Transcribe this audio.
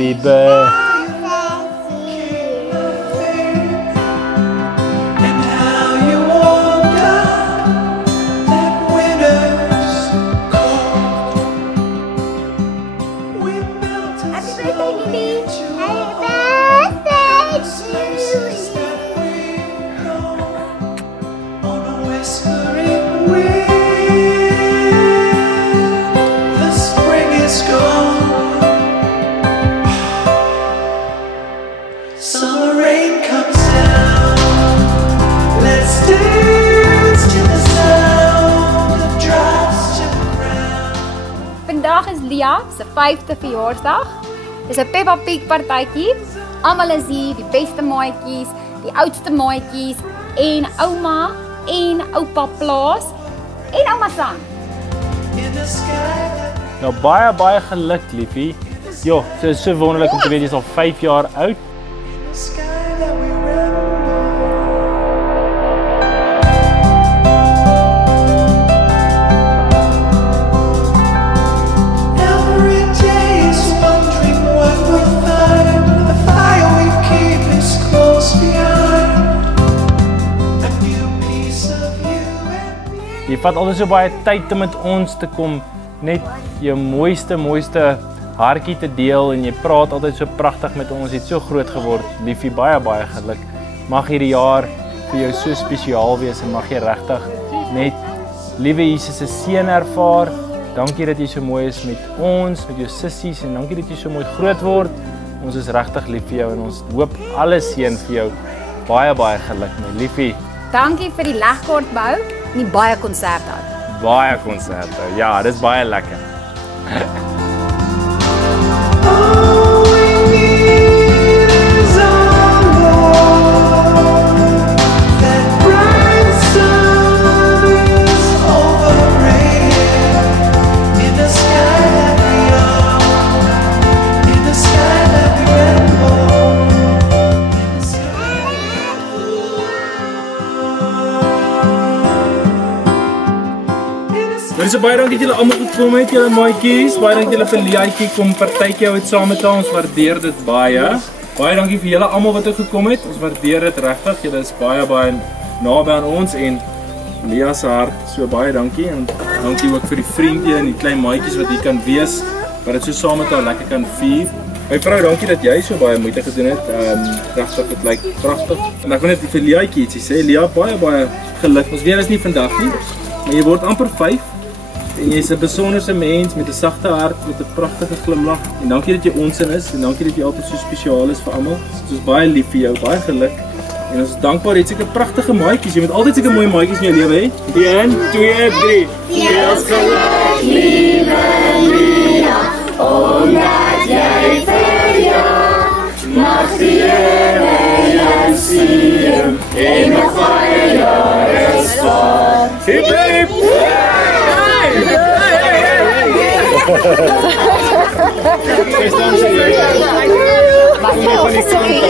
Happy birthday. Vandag is Lia se 5de verjaarsdag. Dis 'n Peppa Pig partytjie. Almal is hier, die beste maatjies, die oudste maatjies en ouma en oupa Plaas en ouma San. Nou baie geluk, liefie. Jo, dit is so wonderlik om te weet jy's al 5 jaar oud. Jy vat altyd so baie tyd om met ons te kom, net jou mooiste hartjie te deel en jy praat altyd so pragtig met ons. Jy het so groot geword, liefie, baie geluk. Mag hierdie jaar vir jou so spesiaal wees en mag jy regtig net liewe Jesus se seën ervaar. Dankie dat jy so mooi is met ons, met jou sissies en dankie dat jy so mooi groot word. Ons is regtig lief vir jou en ons hoop alles seën vir jou. Baie geluk, my liefie. Dankie vir die legkaartbou en die baie konserte. Baie konserte. Ja, dis baie lekker. So baie dankie dat julle almal gekom het, julle maatjies. Baie dankie dat julle vir Liaatjie kom partytjie hou het saam met ons. Waardeer dit baie. Baie dankie vir julle almal wat ook gekom het. Ons waardeer dit regtig. Julle is baie naby aan ons en Lia se hart. So baie dankie en dankie ook vir die vriende en die klein maatjies wat hier kan wees, wat dit so saam met haar lekker kan vier. My vrou, dankie dat jy so baie moeite gedoen het. Regtig, dit lyk pragtig. En ek wil net vir Liaatjie ietsie sê. Lia, baie geluk. Ons weer is nie vandag nie, maar jy word amper 5. En jy's 'n besonderse mens met 'n sagte hart, met 'n pragtige glimlag. En dankie dat jy ons in is en dankie dat jy altyd so spesiaal is vir almal. Ons is baie lief vir jou, baie geluk. En ons is dankbaar jy het seker pragtige maatjies. Jy moet altyd seker mooi maatjies in jou lewe hê. 1, 2, 3. Veel geluk, liewe Lia, omdat jy verjaar. Mag die Here jou seën en nog baie jare spaar. Hip hip! Sorry,